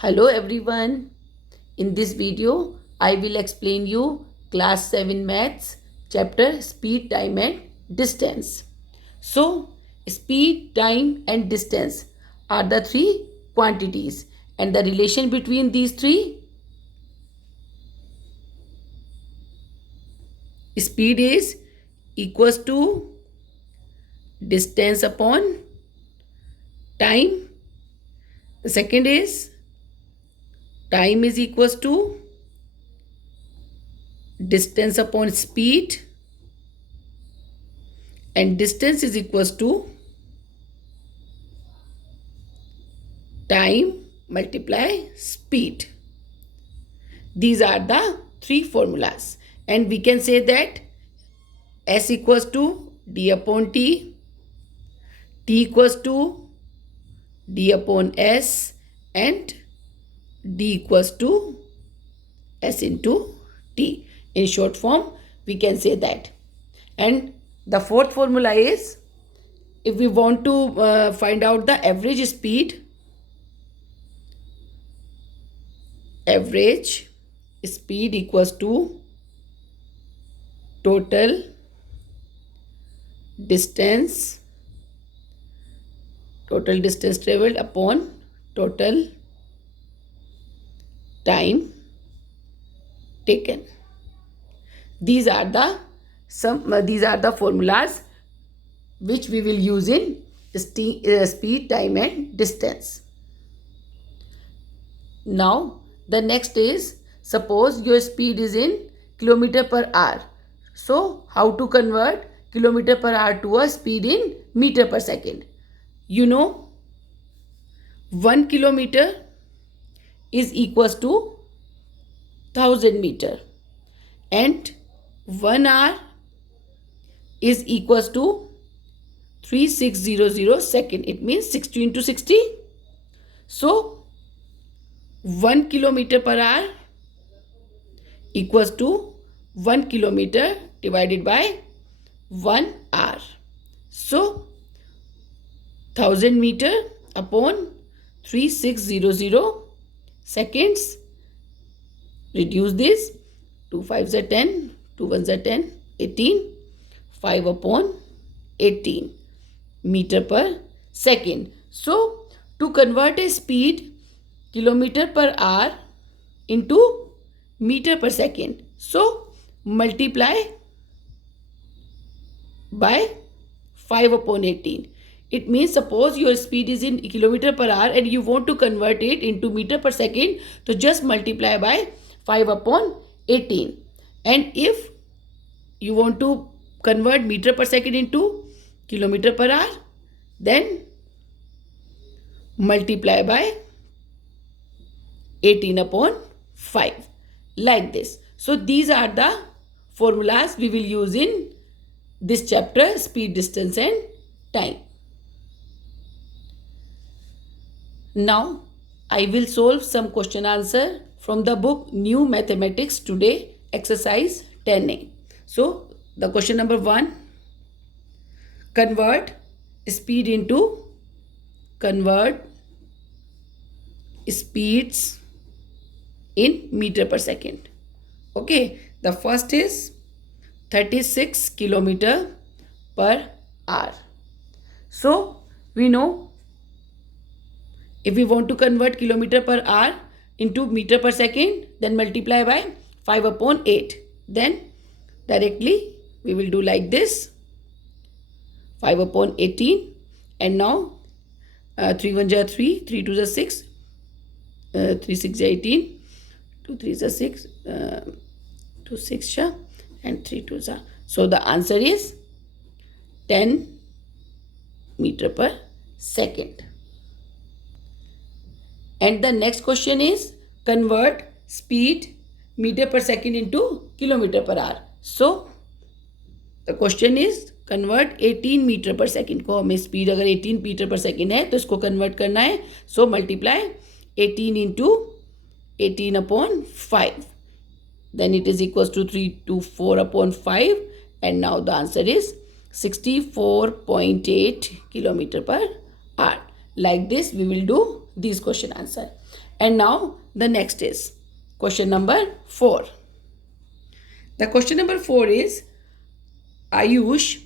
Hello everyone. In this video, I will explain you class 7 maths chapter speed, time and distance. So, speed, time and distance are the three quantities and the relation between these three, speed is equals to distance upon time. The second is time is equals to distance upon speed, and distance is equals to time multiply speed. These are the three formulas, and we can say that S equals to d upon t, t equals to d upon s, and d equals to s into t. In short form, we can say that. And the fourth formula is, if we want to find out the average speed, average speed equals to total distance traveled upon total time taken. These are the formulas which we will use in speed, time and distance. Now the next is, suppose your speed is in kilometer per hour. So how to convert kilometer per hour to a speed in meter per second? You know, 1 kilometer is equals to 1000 meter, and 1 hour is equals to 3600 second. It means 60 into 60. So 1 kilometer per hour equals to 1 kilometer divided by 1 hour. So 1000 meter upon 3600 seconds. Reduce this. 2 5s are 10, 2 1s are 10, 18, 5 upon 18 meter per second. So to convert a speed kilometer per hour into meter per second, so multiply by 5 upon 18. It means, suppose your speed is in kilometer per hour and you want to convert it into meter per second, so just multiply by 5 upon 18. And if you want to convert meter per second into kilometer per hour, then multiply by 18 upon 5, like this. So these are the formulas we will use in this chapter, speed, distance and time. Now I will solve some question answer from the book New Mathematics Today, exercise 10a. So the question number 1, convert speeds in meter per second. Okay, the first is 36 kilometer per hour. So we know, if we want to convert kilometer per hour into meter per second, then multiply by 5 upon 8. Then directly we will do like this, 5 upon 18. And now 3 1 are 3, 3 2 are 6, 3 6 are 18, 2 3 are 6, 2 6 and 3 2 are. So the answer is 10 meter per second. And the next question is, convert speed meter per second into kilometer per hour. So the question is, convert 18 metre per second को, हमें speed अगर 18 metre per second है तो इसको convert करना है. So multiply 18 into 18 upon 5, then it is equals to 324 upon 5, and now the answer is 64.8 kilometer per hour. Like this we will do these question answer. And now the next is question number 4. The question number 4 is Ayush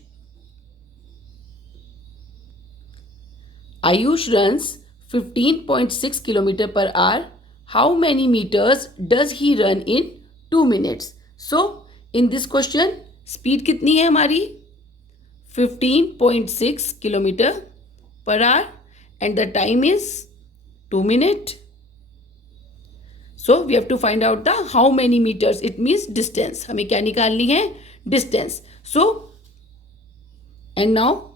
runs 15.6 kilometer per hour. How many meters does he run in 2 minutes? So in this question speed कितनी है हमारी 15.6 kilometer per hour and the time is 2 minutes. So we have to find out the how many meters. It means distance. हमें क्या निकालनी है distance. So and now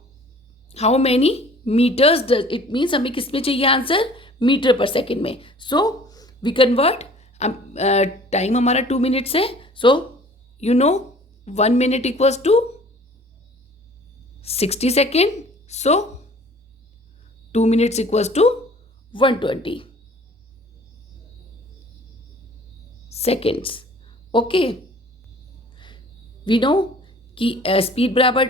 how many meters does it means हमें किस में चाहिए answer metre per second में. So we convert time हमारा 2 minutes है. So you know 1 minute equals to 60 seconds. So 2 minutes equals to 120 seconds. Okay. We know कि speed बराबर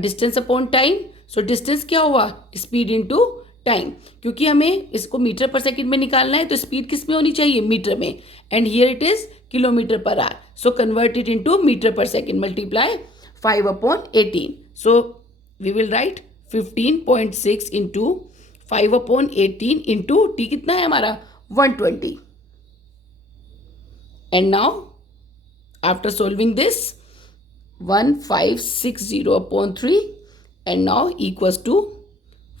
distance upon time. So distance क्या हुआ स्पीड इनटू टाइम. क्योंकि हमें इसको मीटर पर सेकंड में निकालना है तो स्पीड किस में होनी चाहिए मीटर में. And here it is kilometre per hour. So convert it into metre per second multiply 5/18. So we will write 15.6 into 5/18 into T कितना है हमारा 120. And now after solving this 1560/3 and now equals to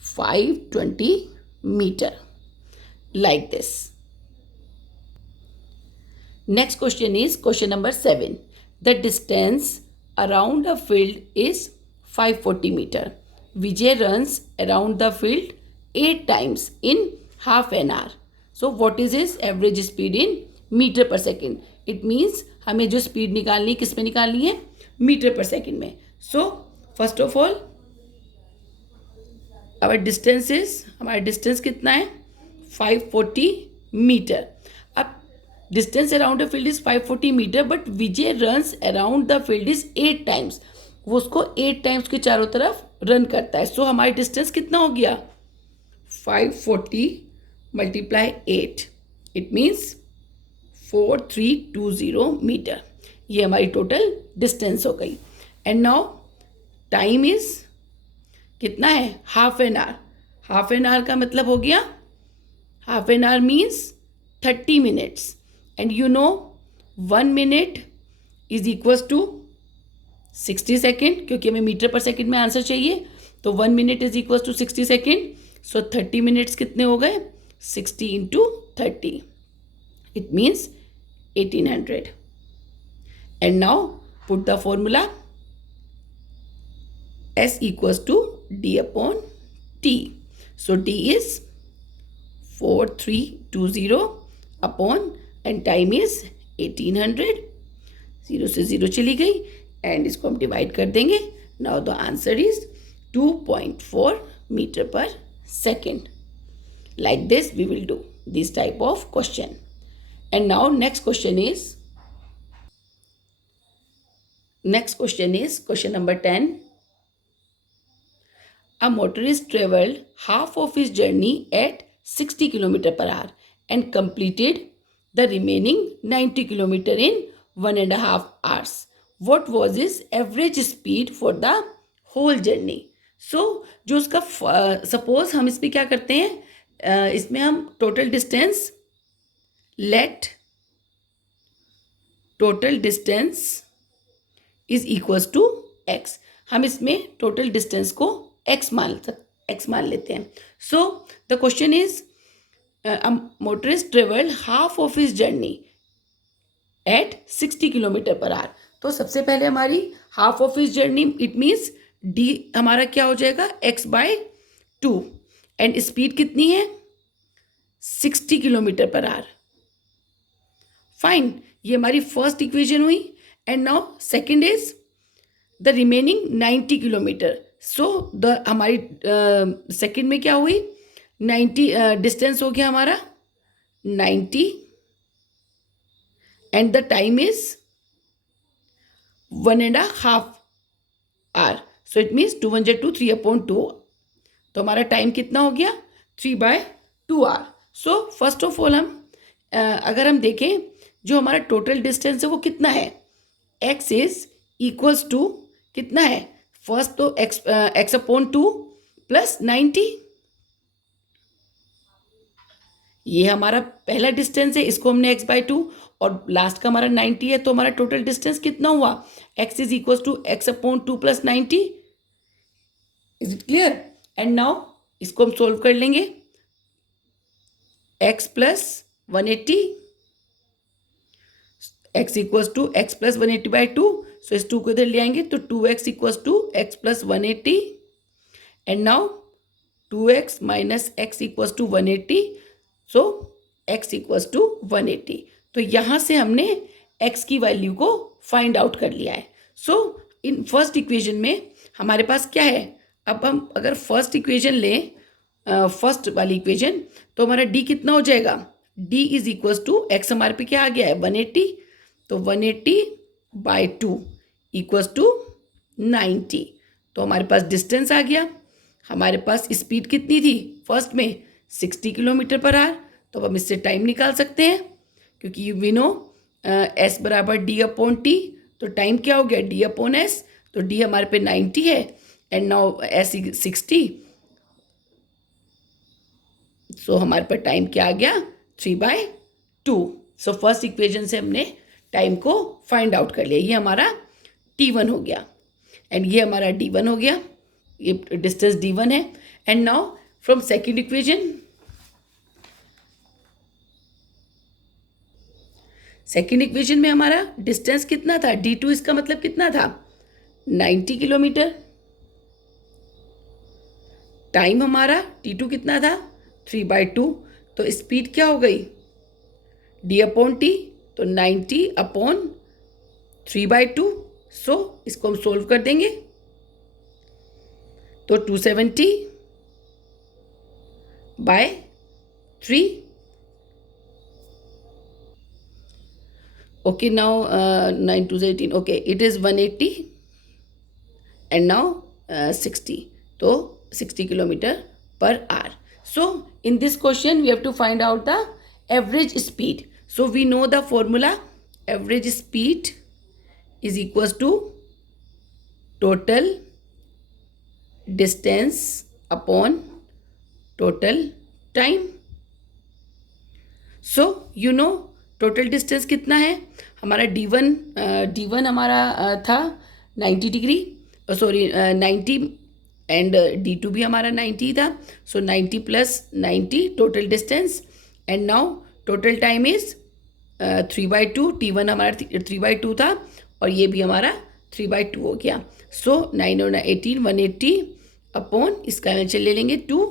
520 meter, like this. Next question is question number 7. The distance around a field is 540 meter. Vijay runs around the field 8 times in half an hour. So what is his average speed in meter per second? It means हमें जो speed निकालनी किस में निकालनी है metre per second में. So first of all our distance is हमारा distance कितना है 540 मीटर. अब distance around the field is 540 metre but Vijay runs around the field is 8 times. वो उसको 8 टाइम्स के चारों तरफ रन करता है. सो हमारी डिस्टेंस कितना हो गया 540 मल्टीप्लाई 8. It means 4320 metre. ये हमारी टोटल डिस्टेंस हो गई. एंड नाउ टाइम इज कितना है half an hour. Half an hour का मतलब हो गया half an hour means 30 minutes. And you know 1 minute is equals to 60 second. क्योंकि हमें मीटर पर सेकेंड में आंसर चाहिए तो 1 minute is equals to 60 second. So 30 minutes कितने हो गए 60 into 30. It means 1800. And now put the formula S equals to D upon T. So D is 4320 upon and time is 1800. 0 से 0 चली गई and इसको हम डिवाइड कर देंगे. Now the answer is 2.4 meter per second. Like this we will do this type of question. And now next question is question number 10. A motorist traveled half of his journey at 60 km per hour and completed the remaining 90 km in 1.5 hours. What was his average speed for the whole journey? So जो उसका suppose हम इसमें क्या करते हैं इसमें हम total distance is equals to X. हम इसमें टोटल डिस्टेंस को एक्स मान लेते हैं. So the question is motorist travelled half of his journey at 60 kilometre per hour. तो सबसे पहले हमारी half of his journey it means D हमारा क्या हो जाएगा x/2 एंड स्पीड कितनी है 60 किलोमीटर पर आवर. फाइन. ये हमारी फर्स्ट इक्वेशन हुई. And now second is the remaining 90 kilometre. So the हमारी सेकेंड में क्या हुई 90 डिस्टेंस हो गया हमारा 90 and the time is 1.5 hour. So it means 2 1 2 3/2. तो हमारा टाइम कितना हो गया 3/2r। So first of all हम अगर हम देखें जो हमारा टोटल डिस्टेंस है वो कितना है, x इज इक्वल्स टू कितना है, फर्स्ट तो x अपॉन 2 प्लस 90, ये हमारा पहला डिस्टेंस है, इसको हमने x/2 और लास्ट का हमारा 90 है, तो हमारा टोटल डिस्टेंस कितना हुआ, x is equals to x upon 2 plus 90। Is it clear? And now इसको हम सोल्व कर लेंगे, x plus 180, x equals to x plus 180/2, so इस 2 को इधर ले आएंगे तो 2x equals to x plus 180, and now 2x minus x equals to 180, so x equals to 180। तो यहाँ से हमने x की वैल्यू को फाइंड आउट कर लिया है। सो इन फर्स्ट इक्वेशन में हमारे पास क्या है, अब हम अगर फर्स्ट इक्वेशन लें, फर्स्ट वाली इक्वेशन, तो हमारा d कितना हो जाएगा, d is equals to x हमारे पे क्या आ गया है 180, तो 180/2 इक्वल्स टू 90, तो हमारे पास डिस्टेंस आ गया। हमारे पास स्पीड कितनी थी फर्स्ट में 60 किलोमीटर पर आवर, तो अब हम इससे टाइम निकाल सकते हैं क्योंकि वी नो s बराबर d अपॉन t, तो टाइम क्या हो गया d अपॉन s, तो d हमारे पे 90 है एंड नाउ s 60, सो हमारे पर टाइम क्या आ गया 3/2। सो फर्स्ट इक्वेशन से हमने टाइम को फाइंड आउट कर लिया, ये हमारा t1 हो गया एंड ये हमारा d1 हो गया, ये डिस्टेंस d1 है। And now from second equation, second equation में हमारा डिस्टेंस कितना था d2, इसका मतलब कितना था 90 किलोमीटर, टाइम हमारा t2 कितना था 3/2, तो स्पीड क्या हो गई d अपॉन t, तो 90 अपॉन 3/2, सो इसको हम सोल्व कर देंगे, तो 270/3, okay, now 9 2 18, okay, it is 180 and now 60, so 60 kilometer per hour. So in this question we have to find out the average speed. So we know the formula, average speed is equals to total distance upon total time. So you know total distance कितना है हमारा d1 हमारा था 90 degree, sorry 90, and d2 भी हमारा 90 था, सो 90 plus 90 total distance, and now total time is 3/2, t1 हमारा 3/2 था और ये भी हमारा 3/2 हो गया, सो 9 और 18 180 अपॉन इसका आंसर ले लेंगे 2,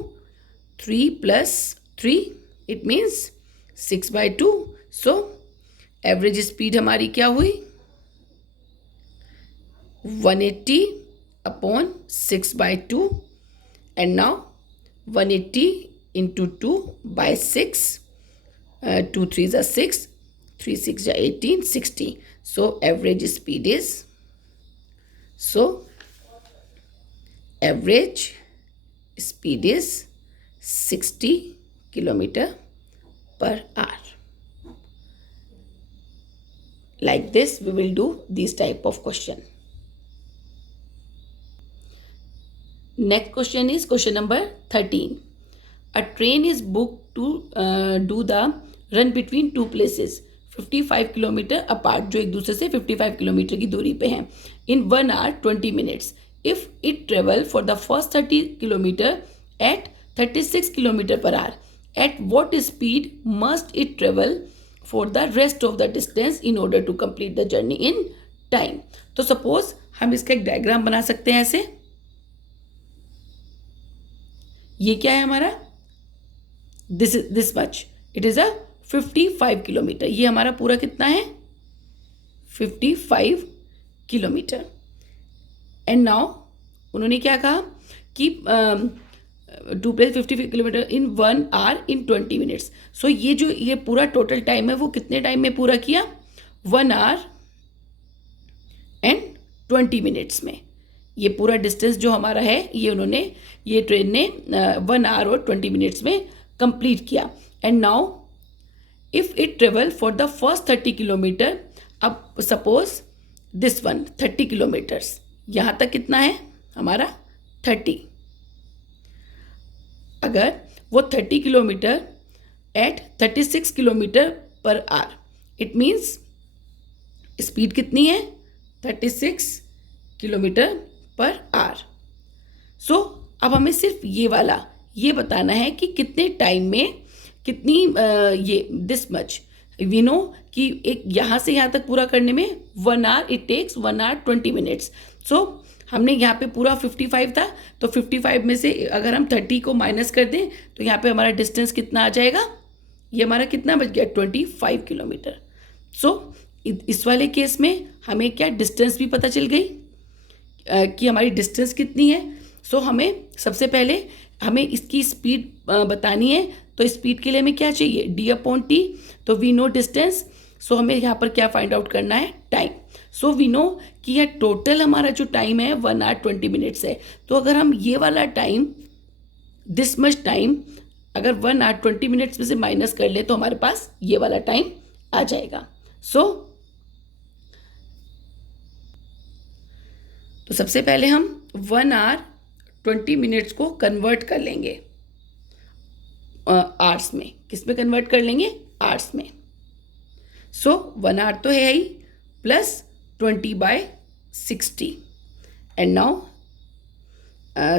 3 plus 3 it means 6/2, so average speed हमारी क्या हुई 180 upon 6/2, and now 180 into 2/6, 2 3 = 6, 3 6 = 18, 60, so average speed is, so average speed is 60 kilometer per hour. Like this we will do these type of question. Next question is question number 13. A train is booked to do the run between two places 55 kilometre apart, जो एक दूसरे से 55 kilometre की दूरी पे हैं, in 1 hour 20 minutes. If it travel for the first 30 kilometer at 36 kilometer per hour, at what speed must it travel for the rest of the distance in order to complete the journey in time? तो suppose हम इसका एक diagram बना सकते हैं ऐसे, ये क्या है हमारा this much, it is a 55 kilometre, ये हमारा पूरा कितना है 55 किलोमीटर, एंड नाउ उन्होंने क्या कहा कि two place 55 kilometre in 1 hour in 20 minutes. So ये पूरा टोटल टाइम है वो कितने टाइम में पूरा किया 1 hour and 20 minutes में, ये पूरा डिस्टेंस जो हमारा है ये ट्रेन ने 1 आवर और 20 मिनट्स में कंप्लीट किया. And now if it travel for the first 30 kilometre, अब सपोज दिस वन 30 किलोमीटर्स, यहाँ तक कितना है हमारा 30. अगर वो 30 kilometre at 36 kilometre per hour, it means speed कितनी है 36 किलोमीटर पर आवर. सो अब हमें सिर्फ ये बताना है कि कितने टाइम में कितनी ये दिस मच. वी नो कि एक यहाँ से यहाँ तक पूरा करने में 1 hour, it takes 1 hour 20 minutes. सो हमने यहाँ पे पूरा 55 था, तो 55 में से अगर हम 30 को माइनस कर दें तो यहाँ पे हमारा डिस्टेंस कितना आ जाएगा, ये हमारा कितना बच गया 25 किलोमीटर. सो इस वाले केस में हमें क्या डिस्टेंस भी पता चल गई कि हमारी डिस्टेंस कितनी है. सो हमें सबसे पहले हमें इसकी स्पीड बतानी है, तो स्पीड के लिए हमें क्या चाहिए d/t. तो वी नो डिस्टेंस, सो हमें यहाँ पर क्या फाइंड आउट करना है टाइम. सो वी नो कि यह टोटल हमारा जो टाइम है 1 आवर 20 मिनट्स है. तो अगर हम ये वाला टाइम दिस मच टाइम अगर 1 आवर 20 मिनट्स में से माइनस कर ले तो हमारे पास ये वाला टाइम आ जाएगा. तो सबसे पहले हम 1 आवर 20 मिनट्स को कन्वर्ट कर लेंगे आवर्स में. किस में कन्वर्ट कर लेंगे, आवर्स में. सो 1 आवर तो है ही, प्लस 20/60. एंड नाउ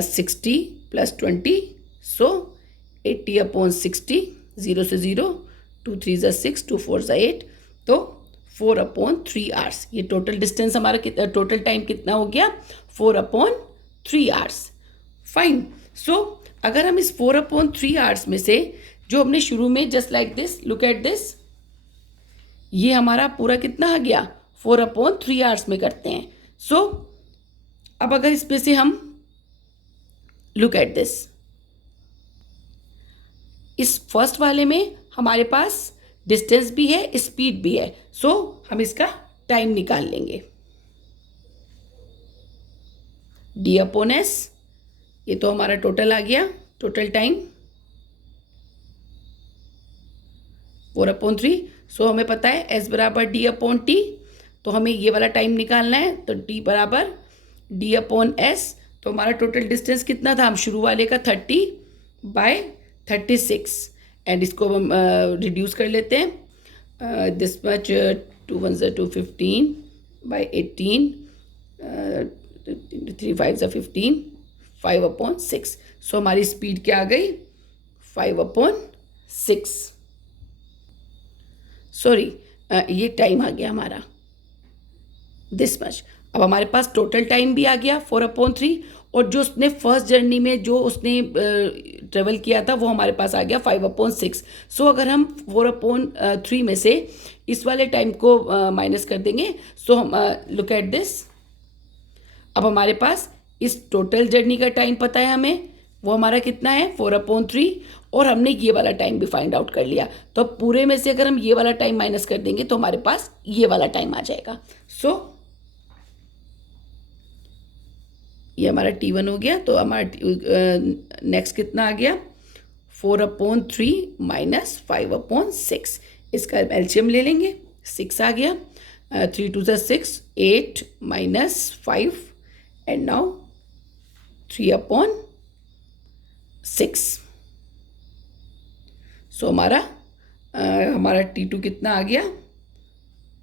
60 प्लस 20, सो 80/60. 0 से 0, 2 3 6, 2 4 8, तो 4/3 आवर्स. ये टोटल डिस्टेंस हमारा टोटल टाइम कितना हो गया 4/3 आवर्स. फाइन. सो अगर हम इस 4/3 आवर्स में से जो हमने शुरू में just like this, look at this, ये हमारा पूरा कितना आ गया 4/3 आवर्स में करते हैं. सो अब अगर इसमें से हम लुक एट दिस, इस फर्स्ट वाले में हमारे पास डिस्टेंस भी है, स्पीड भी है. सो हम इसका टाइम निकाल लेंगे. d/s, ये तो हमारा टोटल आ गया, टोटल टाइम 4/3. सो हमें पता है s बराबर d/t, तो हमें ये वाला टाइम निकालना है. तो t बराबर d/s. तो हमारा टोटल डिस्टेंस कितना था, हम शुरू वाले का 30/36, एंड इसको हम रिड्यूस कर लेते हैं. This much 2 1 2 15/18, 3 5 15, 5/6. सो हमारी स्पीड क्या आ गई 5/6. सॉरी, ये टाइम आ गया हमारा दिस मच. अब हमारे पास टोटल टाइम भी आ गया 4/3, और जो उसने फर्स्ट जर्नी में जो उसने ट्रेवल किया था वो हमारे पास आ गया 5/6. सो अगर हम 4/3 में से इस वाले टाइम को माइनस कर देंगे, सो हम लुक एट दिस, अब हमारे पास इस टोटल जर्नी का टाइम पता है हमें, वो हमारा कितना है 4/3, और हमने ये वाला टाइम भी फाइंड आउट कर लिया. तो अब पूरे में से अगर हम ये वाला टाइम माइनस कर देंगे तो हमारे पास ये वाला टाइम आ जाएगा. सो ये हमारा T1 हो गया. तो हमारा नेक्स्ट कितना आ गया 4/3 माइनस 5/6. इसका एलसीएम ले लेंगे, 6 आ गया. 3 2 6, 8 माइनस 5, एंड नाउ 3/6. सो हमारा T2 कितना आ गया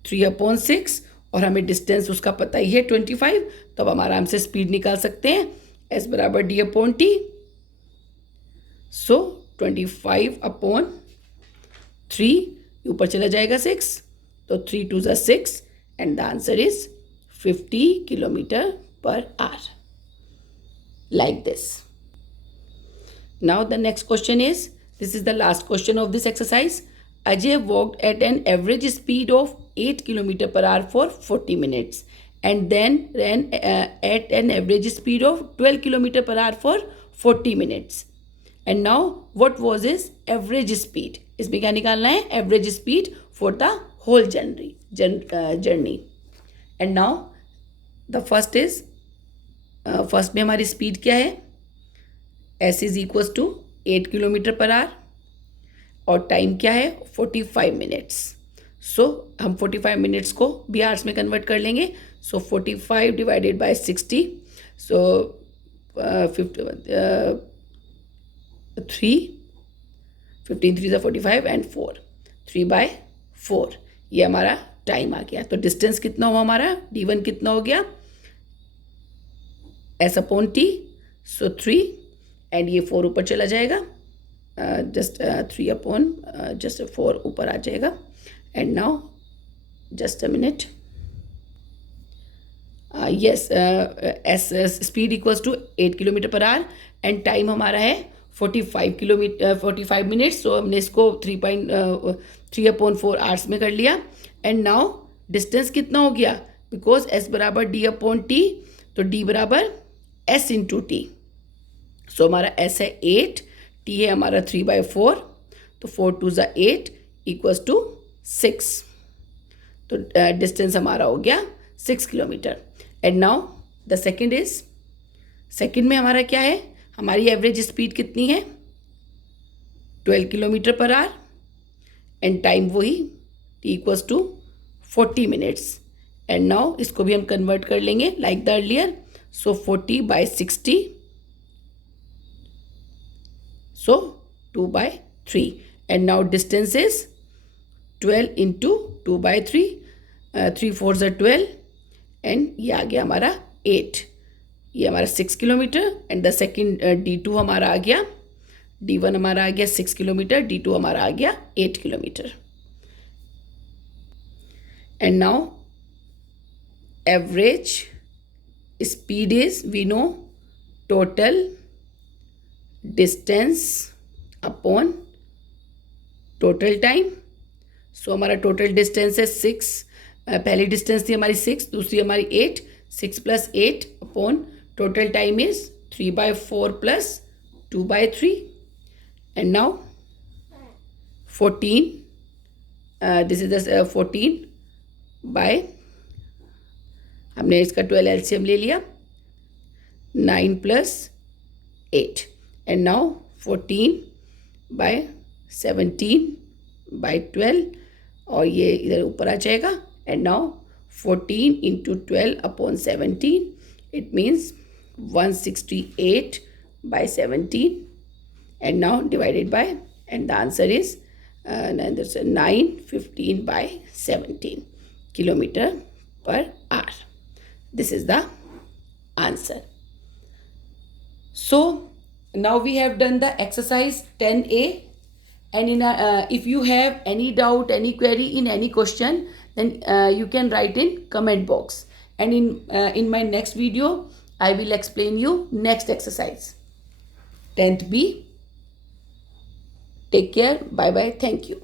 3/6, और हमें डिस्टेंस उसका पता ही है 25. तो अब हम आराम से स्पीड निकाल सकते हैं. s बराबर d/t. सो 25/3, ऊपर चला जाएगा 6, तो 3 2 6, and the answer is 50 kilometre per our. Like this. Now the next question is, this is the last question of this exercise. Ajay walked at an average speed of 8 km per hour for 40 minutes and then ran at an average speed of 12 km per hour for 40 minutes. And now what was his average speed? इसमें क्या निकालना है, average speed for the whole journey. And now the first is first में हमारी speed क्या है, s is equals to 8 kilometre per hour और time क्या है 45 मिनट्स. सो हम 45 मिनट्स को भी आवर्स में कन्वर्ट कर लेंगे. सो 45 डिवाइडेड बाय 60. सो 3 15 3 ज़ा 45 एंड 4 3/4 ये हमारा टाइम आ गया. तो डिस्टेंस कितना हुआ हमारा, d1 कितना हो गया s/t. सो 3 एंड ये 4 ऊपर चला जाएगा, जस्ट 4 ऊपर आ जाएगा. And now just a minute. Yes, S speed equals to 8 kilometre per hour and time हमारा है 45 मिनट्स. सो हमने इसको 3/4 आवर्स में कर लिया. एंड नाउ डिस्टेंस कितना हो गया, बिकॉज s बराबर d/t, तो d बराबर s इंटू टी. सो हमारा s है 8, t है हमारा 3/4, तो 4 2 ज़ा 8 इक्वल्स टू 6. तो डिस्टेंस हमारा हो गया 6 kilometre. And now the second is, second में हमारा क्या है, हमारी एवरेज स्पीड कितनी है 12 kilometre per hour and time वही t equals to 40 minutes. And now इसको भी हम कन्वर्ट कर लेंगे like the earlier. So 40/60, so 2/3. and now distance is 12 into 2/3, 3 4 ज़ा 12 एंड ये आ गया हमारा 8. ये हमारा 6 kilometre. And the second d2 हमारा आ गया, d1 हमारा आ गया 6 किलोमीटर, d2 हमारा आ गया 8 kilometre. And now average speed is, we know total distance upon total time. So हमारा टोटल डिस्टेंस है 6. पहली डिस्टेंस थी हमारी 6, दूसरी हमारी 8. 6 + 8 upon total time is 3/4 + 2/3. And now 14, this is the 14 by, हमने इसका 12 LCM ले लिया, 9 + 8. एंड नाउ 14/17/12 और ये इधर ऊपर आ जाएगा. And now 14 × 12/17, it means 168/17. And now divided by, and the answer is 915/17 kilometre per our. This is the answer. So now we have done the exercise 10A, and if you have any doubt, any query in any question, then you can write in comment box, and in my next video I will explain you next exercise 10th B. Take care, bye bye, thank you.